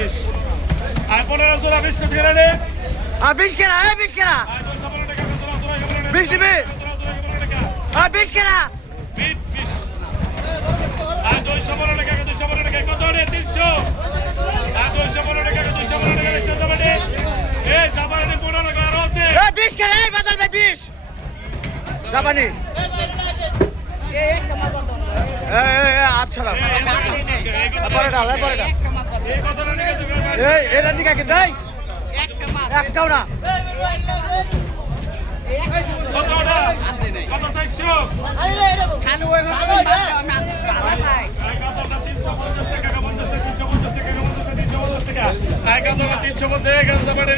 20 আর 15 জোড়া 20 কত করে রে 20 কেনা 20 কেনা 20 দিবি 20 কেনা 20 আর 215 টাকা 215 টাকা কত রে 300 আর 215 টাকা 215 টাকা রেখে দেবে রে এই জাপানি 15 টাকা আর আছে 20 কেনা এই বাজার ভাই 20 জাপানি আচ্ছা না পরে ডাল পরে ডাল এই কত টাকা দিবে এই এরা নিকা কি তাই একটাও না কত টাকা কত 400 খানু ওই মাসে বাদ দাও আমি বাধা খাই এই কতটা 350 টাকা 50 টাকা 350 টাকা 350 টাকা 350 টাকা এই কতটা 350 টাকা জাপানি